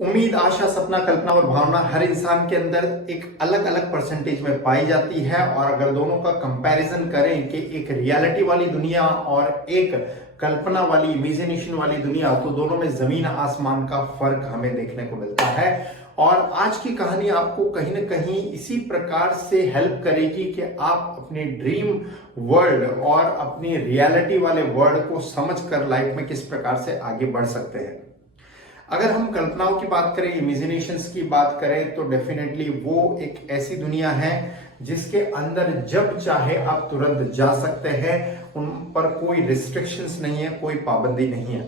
उम्मीद, आशा, सपना, कल्पना और भावना हर इंसान के अंदर एक अलग अलग परसेंटेज में पाई जाती है। और अगर दोनों का कंपैरिजन करें कि एक रियलिटी वाली दुनिया और एक कल्पना वाली, इमेजिनेशन वाली दुनिया, तो दोनों में जमीन आसमान का फर्क हमें देखने को मिलता है। और आज की कहानी आपको कहीं ना कहीं इसी प्रकार से हेल्प करेगी कि आप अपने ड्रीम वर्ल्ड और अपनी रियलिटी वाले वर्ल्ड को समझकर लाइफ में किस प्रकार से आगे बढ़ सकते हैं। अगर हम कल्पनाओं की बात करें, इमेजिनेशंस की बात करें, तो डेफिनेटली वो एक ऐसी दुनिया है जिसके अंदर जब चाहे आप तुरंत जा सकते हैं। उन पर कोई रिस्ट्रिक्शंस नहीं है, कोई पाबंदी नहीं है,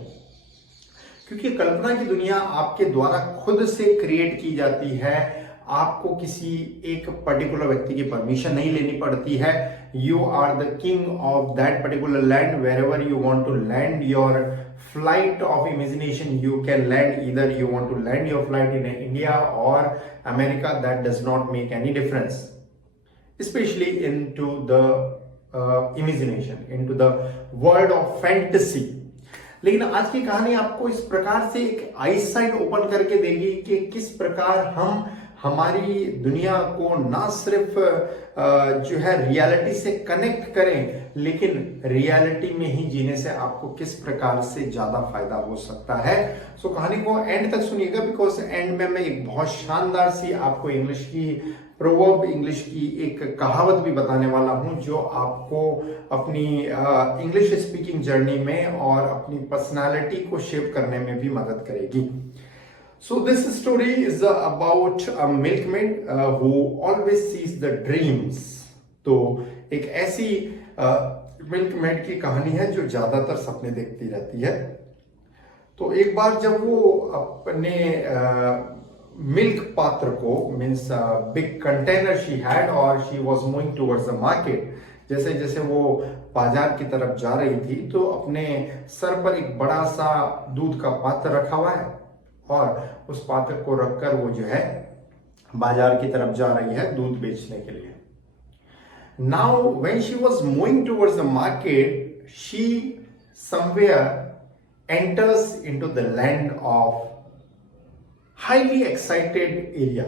क्योंकि कल्पना की दुनिया आपके द्वारा खुद से क्रिएट की जाती है। आपको किसी एक पर्टिकुलर व्यक्ति की परमिशन नहीं लेनी पड़ती है। You are the king of that particular land. Wherever you want to land your flight of imagination, you can land. Either you want to land your flight in India or America, that does not make any difference, especially into the imagination, into the world of fantasy. लेकिन आज की कहानी आपको इस प्रकार से एक ice side open करके देगी कि किस प्रकार हम हमारी दुनिया को ना सिर्फ जो है रियलिटी से कनेक्ट करें, लेकिन रियलिटी में ही जीने से आपको किस प्रकार से ज्यादा फायदा हो सकता है। सो कहानी को एंड तक सुनिएगा, बिकॉज एंड में मैं एक बहुत शानदार सी आपको इंग्लिश की प्रोवर्ब, इंग्लिश की एक कहावत भी बताने वाला हूं, जो आपको अपनी इंग्लिश स्पीकिंग जर्नी में और अपनी पर्सनालिटी को शेप करने में भी मदद करेगी। So this story is about a milkmaid who always sees the dreams. तो एक ऐसी मिल्कमेड की कहानी है जो ज्यादातर सपने देखती रहती है। तो एक बार जब वो अपने मिल्क पात्र को, means big container she had, और she was moving towards the market, जैसे जैसे वो बाजार की तरफ जा रही थी तो अपने सर पर एक बड़ा सा दूध का पात्र रखा हुआ है और उस पात्र को रखकर वो जो है बाजार की तरफ जा रही है दूध बेचने के लिए। Now when she was moving towards the market, she somewhere enters into the land of highly excited area.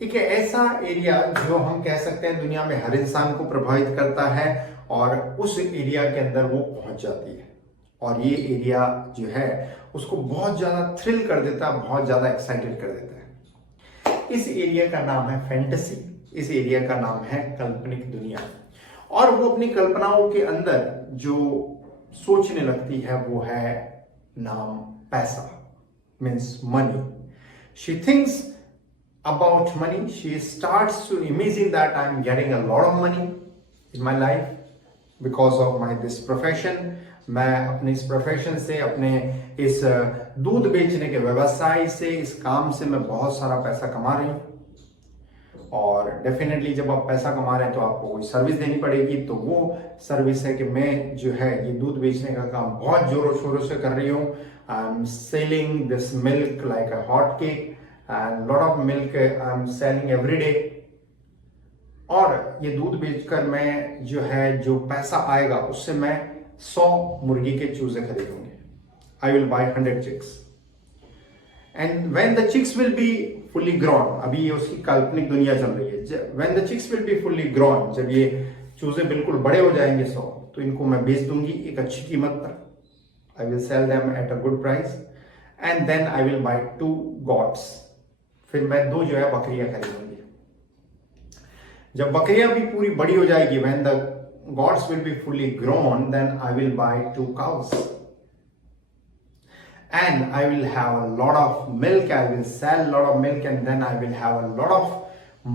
एक ऐसा एरिया जो हम कह सकते हैं दुनिया में हर इंसान को प्रभावित करता है, और उस एरिया के अंदर वो पहुंच जाती है। और ये एरिया जो है उसको बहुत ज्यादा थ्रिल कर देता है, बहुत ज्यादा एक्साइटेड कर देता है। इस एरिया का नाम है फैंटेसी, इस एरिया का नाम है काल्पनिक दुनिया। और वो अपनी कल्पनाओं के अंदर जो सोचने लगती है वो है नाम पैसा, means money. She thinks about money. She starts to imagine that I'm getting a lot of money in my life because of my this profession. मैं अपने इस प्रोफेशन से, अपने इस दूध बेचने के व्यवसाय से, इस काम से मैं बहुत सारा पैसा कमा रही हूँ। और डेफिनेटली जब आप पैसा कमा रहे हैं तो आपको कोई सर्विस देनी पड़ेगी। तो वो सर्विस है कि मैं जो है ये दूध बेचने का काम बहुत जोरों शोरों से कर रही हूँ। I am selling this milk like a hot cake and lot of milk I'm selling every day। और ये दूध बेचकर मैं जो है जो पैसा आएगा उससे मैं 100 मुर्गी के चूजे खरीदूंगी। I will buy 100 chicks and when the chicks will be fully grown, अभी ये उसकी काल्पनिक दुनिया चल रही है। when the chicks will be fully grown, जब ये चूजे बिल्कुल बड़े हो जाएंगे 100, तो इनको मैं बेच दूंगी एक अच्छी कीमत पर। I will sell them at a good price and then I will buy 2 goats। फिर मैं 2 जो है बकरियां खरीदूंगी। जब बकरियां भी पूरी बड़ी हो जाएगी, when the goats will be fully grown, then I will buy 2 cows and I will have a lot of milk। I will sell a lot of milk and then I will have a lot of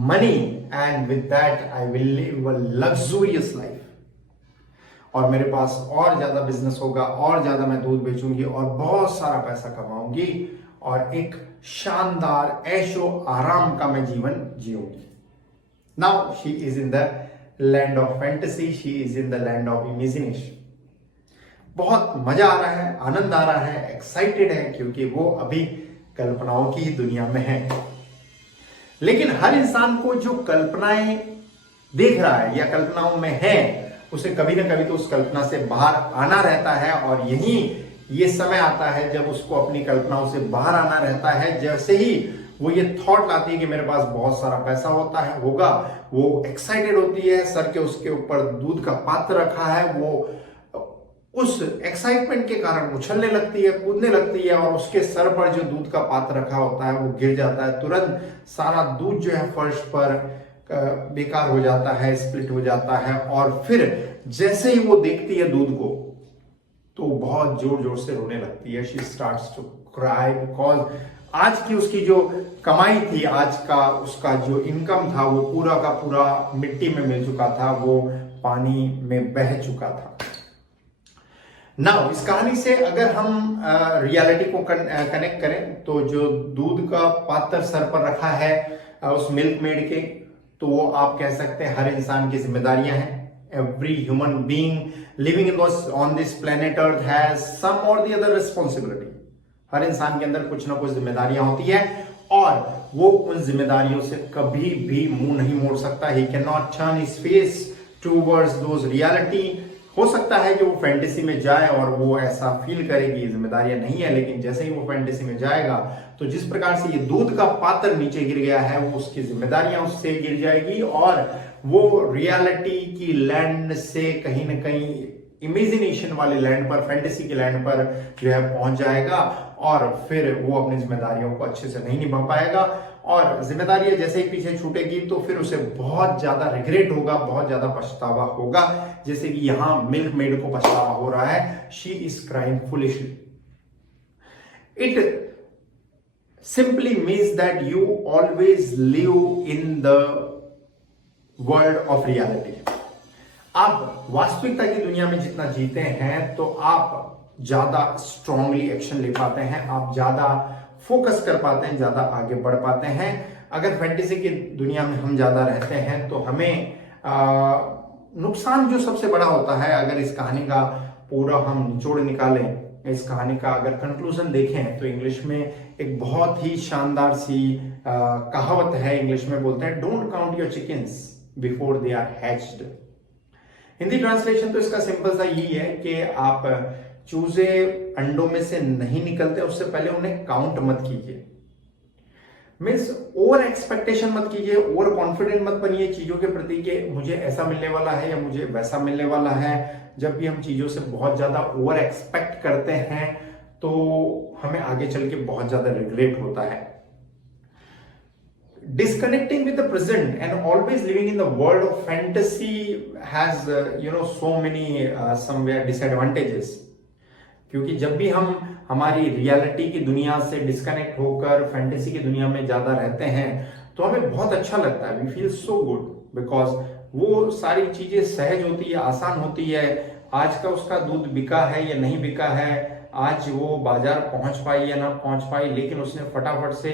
money and with that I will live a luxurious life। और मेरे पास और ज्यादा business होगा, और ज्यादा मैं दूध बेचूंगी और बहुत सारा पैसा कमाऊंगी और एक शानदार ऐशो आराम का मैं जीवन जीऊंगी। Now she is in the land of fantasy, she is in the land of imagination. बहुत मजा आ रहा है, आनंद आ रहा है, एक्साइटेड है, क्योंकि वो अभी कल्पनाओं की दुनिया में है। लेकिन हर इंसान को जो कल्पनाएं देख रहा है या कल्पनाओं में है, उसे कभी ना कभी तो उस कल्पना से बाहर आना रहता है। और यही ये समय आता है जब उसको अपनी कल्पनाओं से बाहर आना रहता है। जैसे ही वो ये थॉट लाती है कि मेरे पास बहुत सारा पैसा होगा, वो एक्साइटेड होती है, सर के उसके ऊपर दूध का पात्र रखा है, वो उस एक्साइटमेंट के कारण उछलने लगती है, कूदने लगती है, और उसके सर पर जो दूध का पात्र रखा होता है वो गिर जाता है। तुरंत सारा दूध जो है फर्श पर बेकार हो जाता है, स्प्लिट हो जाता है। और फिर जैसे ही वो देखती है दूध को तो बहुत जोर जोर से रोने लगती है। She starts to cry because आज की उसकी जो कमाई थी, आज का उसका जो इनकम था, वो पूरा का पूरा मिट्टी में मिल चुका था, वो पानी में बह चुका था। नाउ इस कहानी से अगर हम रियलिटी को कनेक्ट करें तो जो दूध का पात्र सर पर रखा है उस मिल्क मेड के, तो वो आप कह सकते हैं हर इंसान की जिम्मेदारियां हैं। Every human being living on this planet earth has some or the other responsibility. हर इंसान के अंदर कुछ ना कुछ जिम्मेदारियां होती है और वो उन जिम्मेदारियों से कभी भी मुंह नहीं मोड़ सकता। He can not turn his face towards those reality. हो सकता है कि वो फैंटेसी में जाए और वो ऐसा फील करे कि ये जिम्मेदारियां नहीं है, लेकिन जैसे ही वो फैंटेसी में जाएगा तो जिस प्रकार से ये दूध का पात्र नीचे गिर गया है, वो उसकी जिम्मेदारियां उससे गिर जाएगी और वो रियलिटी की लैंड से कहीं ना कहीं इमेजिनेशन वाले लैंड पर, फैंटेसी के लैंड पर जो है पहुंच जाएगा और फिर वो अपनी जिम्मेदारियों को अच्छे से नहीं निभा पाएगा। और जिम्मेदारियां जैसे ही पीछे छूटेगी तो फिर उसे बहुत ज्यादा रिग्रेट होगा, बहुत ज्यादा पछतावा होगा, जैसे कि यहां मिल्क मेड को पछतावा हो रहा है। She is crying foolishly. It simply means that you always live in the world of reality। आप वास्तविकता की दुनिया में जितना जीते हैं तो आप ज्यादा स्ट्रांगली एक्शन ले पाते हैं, आप ज्यादा फोकस कर पाते हैं, ज्यादा आगे बढ़ पाते हैं। अगर फैंटेसी की दुनिया में हम ज्यादा रहते हैं तो हमें नुकसान जो सबसे बड़ा होता है, अगर इस कहानी का पूरा हम निचोड़ निकालें, इस कहानी का अगर कंक्लूजन देखें तो इंग्लिश में एक बहुत ही शानदार सी कहावत है। इंग्लिश में बोलते हैं don't count your chickens before they are hatched. Hindi translation तो इसका सिंपल सा यही है कि आप चूजे अंडों में से नहीं निकलते उससे पहले उन्हें काउंट मत कीजिए। मीन्स ओवर एक्सपेक्टेशन मत कीजिए, ओवर कॉन्फिडेंट मत बनिए चीजों के प्रति कि मुझे ऐसा मिलने वाला है या मुझे वैसा मिलने वाला है। जब भी हम चीजों से बहुत ज्यादा ओवर एक्सपेक्ट करते हैं तो हमें आगे चल के बहुत ज्यादा रिग्रेट होता है। Disconnecting with the present and always living in the world of fantasy has so many somewhere disadvantages। क्योंकि जब भी हम हमारी रियलिटी की दुनिया से डिस्कनेक्ट होकर फैंटेसी की दुनिया में ज्यादा रहते हैं तो हमें बहुत अच्छा लगता है। We feel so good because वो सारी चीजें सहज होती है, आसान होती है। आज का उसका दूध बिका है या नहीं बिका है, आज वो बाजार पहुंच पाई या ना पहुंच पाई, लेकिन उसने फटाफट से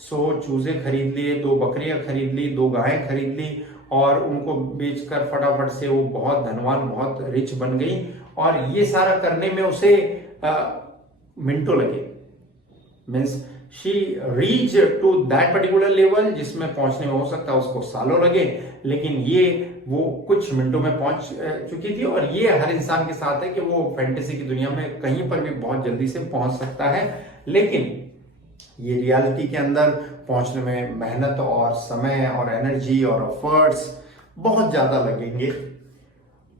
100 चूजे खरीद लिए, 2 बकरियां खरीद ली, 2 गायें खरीद ली और उनको बेचकर फटाफट से वो बहुत धनवान, बहुत रिच बन गई। और ये सारा करने में उसे मिनटों लगे। Means she reach to that particular level जिसमें पहुंचने में हो सकता है उसको सालों लगे, लेकिन ये वो कुछ मिनटों में पहुंच चुकी थी। और ये हर इंसान के साथ है कि वो फैंटेसी की दुनिया में कहीं पर भी बहुत जल्दी से पहुंच सकता है, लेकिन ये रियलिटी के अंदर पहुंचने में मेहनत और समय और एनर्जी और एफर्ट्स बहुत ज्यादा लगेंगे।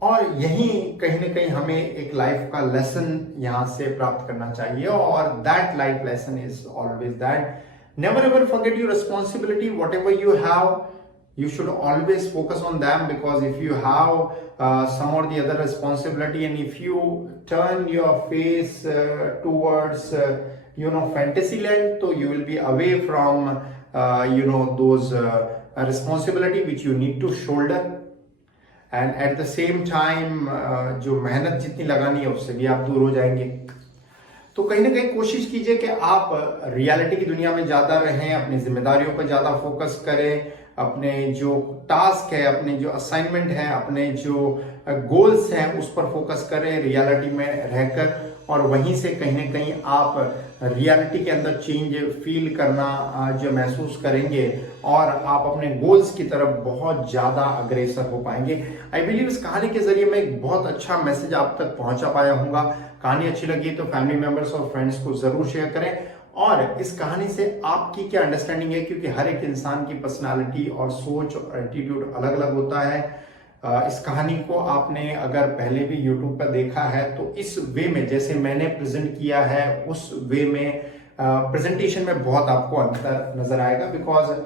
और यही कहीं ना कहीं हमें एक लाइफ का लेसन यहां से प्राप्त करना चाहिए। और that life lesson is always that never ever forget your responsibility. What ever you have, you should always focus on them, because if you have some or the other responsibility and if you turn your face towards fantasy land, so you will be away from those responsibility which you need to shoulder, and at the same time जो मेहनत जितनी लगानी है उससे भी आप दूर हो जाएंगे। तो कहीं ना कहीं कोशिश कीजिए कि आप रियलिटी की दुनिया में ज्यादा रहें, अपनी जिम्मेदारियों पर ज्यादा फोकस करें, अपने जो टास्क है, अपने जो असाइनमेंट है, अपने जो गोल्स हैं उस पर फोकस करें रियलिटी में रहकर, और वहीं से कहीं ना कहीं आप रियलिटी के अंदर चेंज फील करना जो महसूस करेंगे और आप अपने गोल्स की तरफ बहुत ज्यादा अग्रसर हो पाएंगे। आई बिलीव इस कहानी के जरिए मैं एक बहुत अच्छा मैसेज आप तक पहुंचा पाया हूँ। कहानी अच्छी लगी तो फैमिली मेंबर्स और फ्रेंड्स को जरूर शेयर करें। और इस कहानी से आपकी क्या अंडरस्टैंडिंग है, क्योंकि हर एक इंसान की पर्सनालिटी और सोच और एटीट्यूड अलग अलग होता है। इस कहानी को आपने अगर पहले भी यूट्यूब पर देखा है तो इस वे में जैसे मैंने प्रेजेंट किया है उस वे में प्रेजेंटेशन में बहुत आपको अंतर नजर आएगा, बिकॉज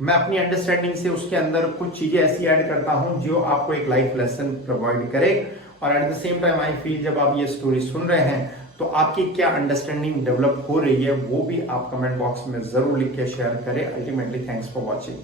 मैं अपनी अंडरस्टैंडिंग से उसके अंदर कुछ चीजें ऐसी ऐड करता हूं जो आपको एक लाइफ लेसन प्रोवाइड करे। और at the same time I feel जब आप ये स्टोरी सुन रहे हैं तो आपकी क्या अंडरस्टैंडिंग डेवलप हो रही है वो भी आप कमेंट बॉक्स में जरूर लिख के शेयर करें। Ultimately thanks for watching.